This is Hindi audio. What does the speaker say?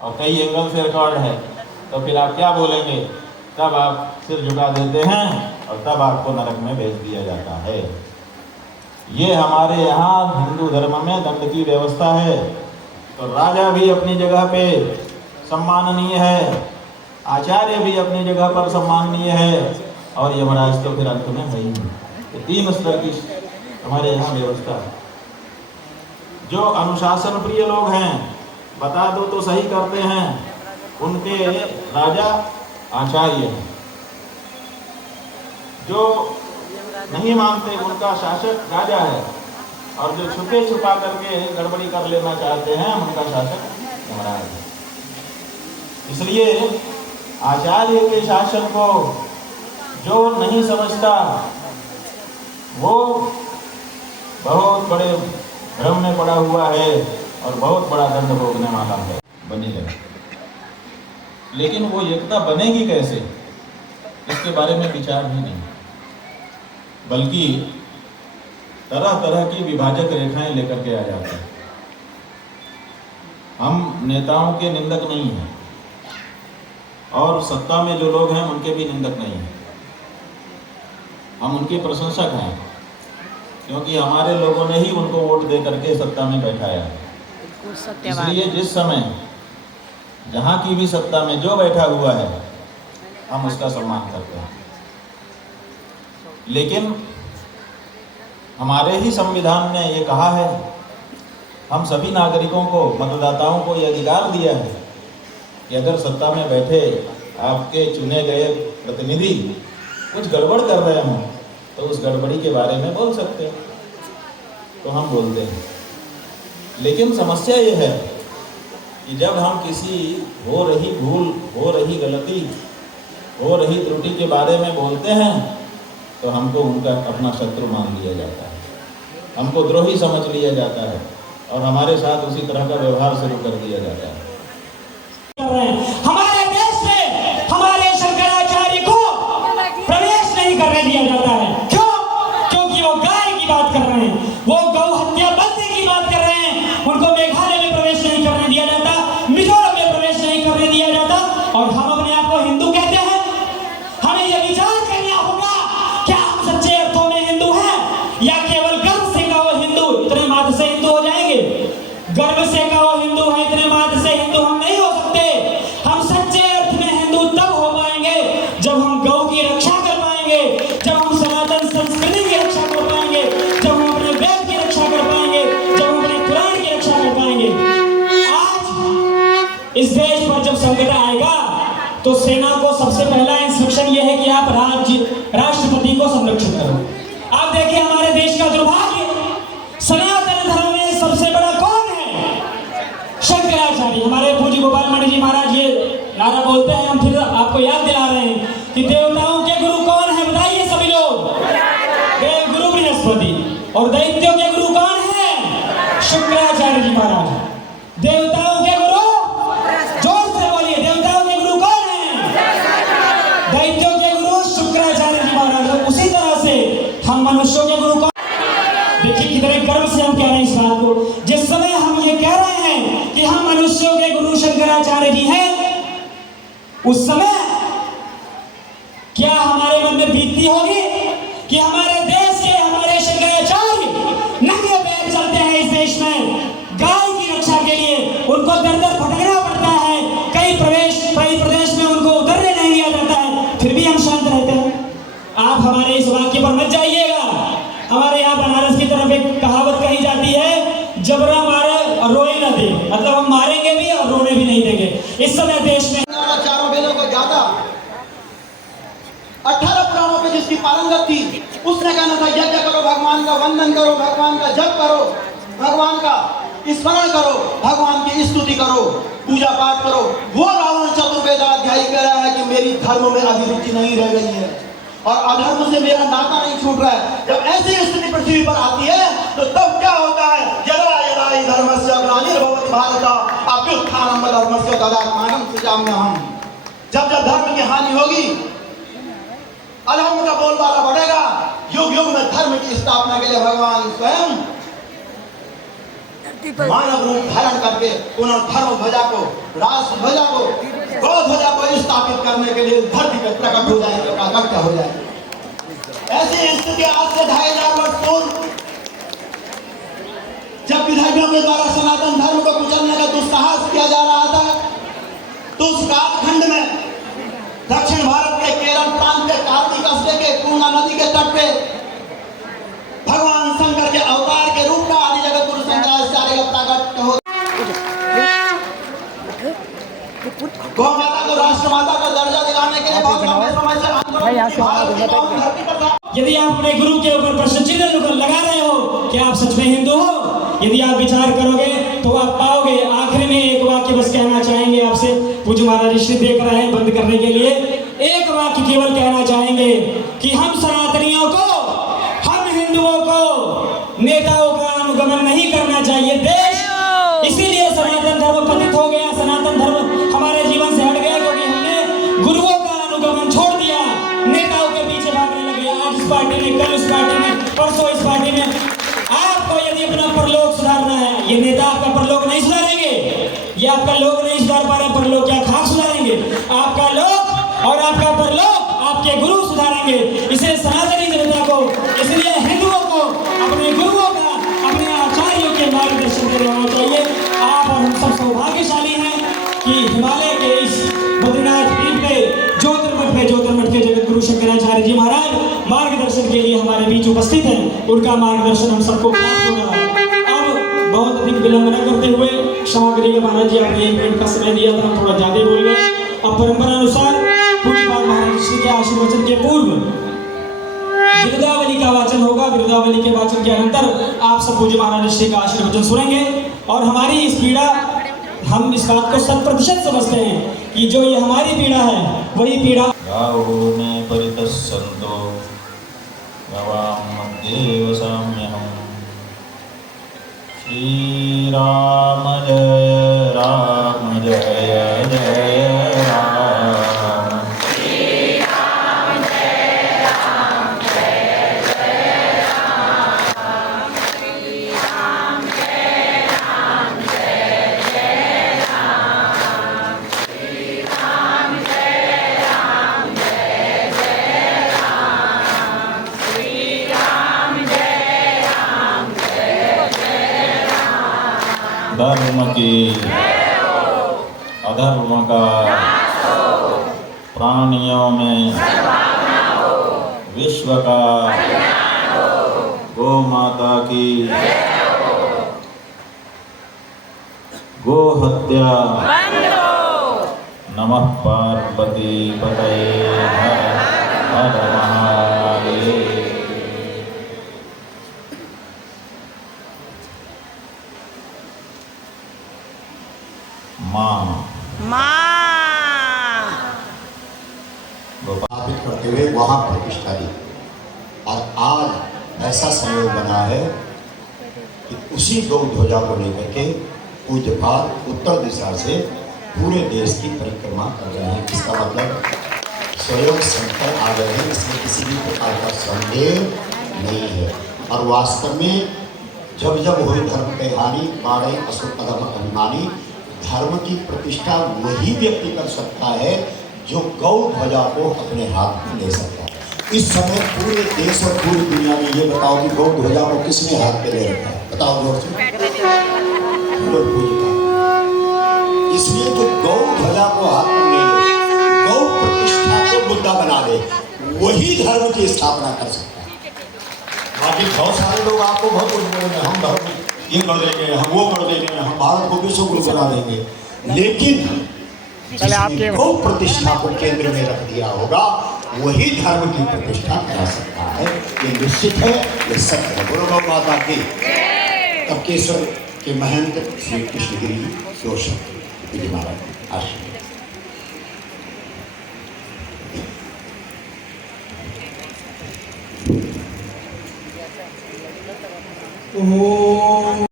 और कई एंगल से रिकॉर्ड है, तो फिर आप क्या बोलेंगे? तब आप सिर झुका देते हैं और तब आपको नरक में भेज दिया जाता है। ये हमारे यहाँ हिंदू धर्म में दंड की व्यवस्था है। तो राजा भी अपनी जगह पे सम्माननीय है, आचार्य भी अपनी जगह पर सम्माननीय है, और यमराज तो फिर अंत में है ही नहीं। तो 3 स्तर की हमारे यहाँ व्यवस्था है। जो अनुशासन प्रिय लोग हैं, बता दो तो सही करते हैं, उनके राजा आचार्य हैं। जो नहीं मानते उनका शासक राजा है, और जो छुपे छुपा करके गड़बड़ी कर लेना चाहते हैं उनका शासक यमराज है। इसलिए आचार्य के शासन को जो नहीं समझता वो बहुत बड़े भ्रम में पड़ा हुआ है और बहुत बड़ा दंड भोगने वाला है। बनी रहे, लेकिन वो एकता बनेगी कैसे, इसके बारे में विचार भी नहीं, बल्कि तरह तरह की विभाजक रेखाएं लेकर के आ जाते हैं। हम नेताओं के निंदक नहीं हैं और सत्ता में जो लोग हैं उनके भी निंदक नहीं हैं, हम उनके प्रशंसक हैं, क्योंकि हमारे लोगों ने ही उनको वोट दे करके सत्ता में बैठाया। इसलिए जिस समय जहाँ की भी सत्ता में जो बैठा हुआ है हम उसका सम्मान करते हैं। लेकिन हमारे ही संविधान ने ये कहा है, हम सभी नागरिकों को, मतदाताओं को ये अधिकार दिया है कि अगर सत्ता में बैठे आपके चुने गए प्रतिनिधि कुछ गड़बड़ कर रहे हों तो उस गड़बड़ी के बारे में बोल सकते हैं, तो हम बोलते हैं। लेकिन समस्या ये है कि जब हम किसी हो रही भूल, हो रही गलती, हो रही त्रुटि के बारे में बोलते हैं तो हमको उनका अपना शत्रु मान लिया जाता है, हमको द्रोही समझ लिया जाता है और हमारे साथ उसी तरह का व्यवहार शुरू कर दिया जाता है। हमारे देश में हमारे शंकराचार्य को प्रवेश नहीं करने दिया जाता है। क्यों? क्योंकि वो गाय की बात कर रहे हैं, वो गौ हत्या बंद की बात कर रहे हैं। उनको मेघालय में प्रवेश नहीं करने दिया जाता, मिजोरम में प्रवेश नहीं करने दिया जाता, और हम अपने आप को हिंदू कहते हैं। हमें यह विचार करना होगा, क्या हम सच्चे अर्थों में हिंदू हैं या केवल गर्व से कहो हिंदू, इतने मात्र से हिंदू हो जाएंगे? गर्व से कहो हिंदू है, इतने मात्र से हिंदू हम नहीं हो सकते। हम सच्चे अर्थ में हिंदू तब हो पाएंगे जब हम गौ की रक्षा कर पाएंगे, जब हम सनातन संस्कृति की रक्षा कर पाएंगे, जब हम अपने वेद की रक्षा कर पाएंगे, जब हम अपने कुरान की रक्षा कर पाएंगे। आज इस देश पर जब संकट आएगा तो सेना को सबसे पहला इंस्ट्रक्शन यह है कि आप राष्ट्रपति को संरक्षित करो। आप देखिए हमारे देश का दुर्भाग्य, सनातन धर्म में सबसे बड़ा कौन है? शंकराचार्य। हमारे पूज्य गोपाल मणि जी महाराज ये नारा बोलते हैं, हम फिर आपको याद दिला रहे हैं कि देवताओं के गुरु कौन है? बताइए सभी लोग। देव गुरु बृहस्पति। और दैत्यों के गुरु कौन है? शुक्राचार्य जी महाराज। देवताओं के गुरु, जोर से बोलिए, देवताओं के गुरु कौन है? दैत्यों के गुरु शुक्राचार्य जी महाराज। उसी तरह से हम मनुष्यों के गुरु कौन? देखिए कितने गर्व से हम कह रहे हैं इस बात को। जिस समय हम ये कह रहे हैं कि हम मनुष्यों के गुरु शंकराचार्य जी हैं, उस समय क्या हमारे मन में बीतती होगी कि हमारे देश के, हमारे शंकराचार्य नंगे पैर चलते हैं इस देश में गाय की रक्षा के लिए, उनको दर दर भटकना पड़ता है, कई प्रदेश में उनको उतरने नहीं दिया जाता है, फिर भी हम शांत रहते हैं। आप हमारे इस वाक्य पर मत जाइएगा। हमारे यहाँ बनारस की तरफ एक कहावत कही जाती है, जबरा मारे और रोए न दे, मतलब हम मारेंगे भी और रोने भी नहीं देंगे। इस समय देश में चारों वेदों को ज्यादा 18 पुराणों पे जिसकी पारंगत थी, उसने कहना था यज्ञ करो भगवान का, वंदन करो भगवान का, जप करो भगवान का, स्मरण करो भगवान की, स्तुति करो, पूजा पाठ करो। वो रावण चतुर्वेदाध्यायी कह रहा है कि मेरी धर्म में अभिरुचि नहीं रह गई है और अधर्म से मेरा नाता नहीं छूट रहा है। जब ऐसी स्थिति पृथ्वी पर आती है तो तब क्या होता है? यदा यदा हि धर्मस्य ग्लानिर्भवति भारत अभ्युत्थानम् अधर्मस्य तदात्मानं सृजाम्यहम्। जब जब धर्म की हानि होगी, अधर्म का बोलबाला बढ़ेगा, युग युग में धर्म की स्थापना के लिए भगवान स्वयं मानव रूप धारण करके उन्होंने धर्म ध्वजा को, राष्ट्र ध्वजा को, गौ ध्वजा को स्थापित करने के लिए धरती पर प्रकट हो जाएंगे, प्राकट्य हो जाएंगे। ऐसी स्थिति आज से 2500 वर्ष पूर्व जब विधायकों के द्वारा सनातन धर्म को कुचलने का दुस्साहस किया जा रहा था, तो उस कालखंड में दक्षिण भारत के केरल प्रांत के कार्तिक कस्बे के पूर्णा नदी के तट पे भगवान शंकर के अवतार के रूप में आदि जगत गुरु शंकराचार्य का प्राकट्य हो। गौ माता को राष्ट्रमाता का दर्जा दिलाने के लिए बहुत लंबे समय से आंदोलन धरती पर था। यदि आप अपने गुरु के ऊपर प्रश्न चिन्ह लगा रहे हो कि आप सच में हिंदू हो, यदि आप विचार करोगे तो आप पाओगे। आखिर में एक वाक्य बस कहना चाहेंगे आपसे, पूज्य महाराज श्री देख रहे हैं बंद करने के लिए। एक वाक्य केवल कहना चाहेंगे कि हम सनातनियों को, हम हिंदुओं को नेताओं का अनुगमन नहीं करना चाहिए। देश इसीलिए सनातन धर्म पतित हो गया, सनातन धर्म हमारे जीवन से हट गया, क्योंकि हमने गुरुओं का अनुगमन छोड़ दिया, नेताओं के पीछे भागने लगे। आज इस पार्टी में, कल उस पार्टी में, परसों इस पार्टी में। आपको यदि अपना परलोक सुधारना है, ये नेता आपका परलोक नहीं सुधारेंगे, ये आपका लोक नहीं सुधार पा रहे, परलोक क्या खाक सुधारेंगे? आपका लोक और आपका परलोक आपके गुरु सुधारेंगे। इसे सनातनी जनता को, इसलिए हिंदुओं को अपने गुरुओं का, अपने आचार्यों के मार्गदर्शन में रहना चाहिए। आप और हम सब सौभाग्यशाली हैं कि हिमालय के इस बद्रीनाथ पीठ पे ज्योतिर्मठ के जगत गुरु शंकराचार्य जी महाराज मार्गदर्शन के लिए हमारे बीच उपस्थित हैं। उनका मार्गदर्शन हम सबको प्राप्त हो रहा है। अब बहुत अधिक विलंब न करते हुए क्षमा करिएगा महाराज जी, आपने 1 मिनट का समय दिया था, हम थोड़ा ज्यादा बोल गए। अब परंपरा अनुसार पूज्यपाद महाराज श्री के आशीर्वचन के पूर्व बिरुदावली का वाचन होगा। बिरुदावली के वाचन के अनंतर आप सब पूज्य महाराज श्री का आशीर्वचन सुनेंगे। और हमारी इस पीड़ा, हम इस बात को 100% समझते हैं कि जो ये हमारी पीड़ा है वही पीड़ा में परितस्सन्तो गवां मध्ये वसाम्यहम्। श्री राम जय राम, जय जय राम। श्री राम जय राम, जय जय राम। श्री राम जय राम, जय जय राम। श्री राम जय राम, जय जय राम। श्री राम जय राम, जय जय राम। धर्म की अधर्म का प्राणियों में विश्व का गौ माता की गो हत्या नमः पार्वती पतये हर हर महादेव। माँ स्थापित करते हुए वहाँ प्रतिष्ठा दी। और आज ऐसा संयोग बना है कि उसी गौ ध्वजा को लेकर के पूज्यपाद उत्तर दिशा से पूरे देश की परिक्रमा कर रहे हैं। इसका मतलब स्वयं शंकर आ गए हैं, इसमें किसी भी प्रकार का संदेह नहीं है। और वास्तव में जब जब हुई धर्म के हानि बाड़े असुर धर्म अभिमानी, धर्म की प्रतिष्ठा वही व्यक्ति कर सकता है जो गौ ध्वजा को अपने हाथ में ले सकता है। इस समय पूरे देश और पूरी दुनिया में ये बताओ कि गौ ध्वजा को किसने हाथ में ले रखा है? बताओ जोर से। इसलिए जो गौ ध्वजा को हाथ में ले ले, गौ प्रतिष्ठा को मुद्दा बना ले, वही धर्म की स्थापना कर सकता है। बाकी बहुत सारे लोग आपको बहुत कुछ बोलेंगे, हम धर्म ये कर देंगे, हम वो कर देंगे, हम भारत को विश्व गुरु बना देंगे। लेकिन जिसने गौ प्रतिष्ठा को केंद्र में रख दिया होगा वही धर्म की प्रतिष्ठा करा सकता है। ये निश्चित है, ये सत्य है। बोलो गौ माता की। तबकेश्वर के महंत श्री कृष्णगिरी जोशी विजय महाराज आशीर्वाद। ओम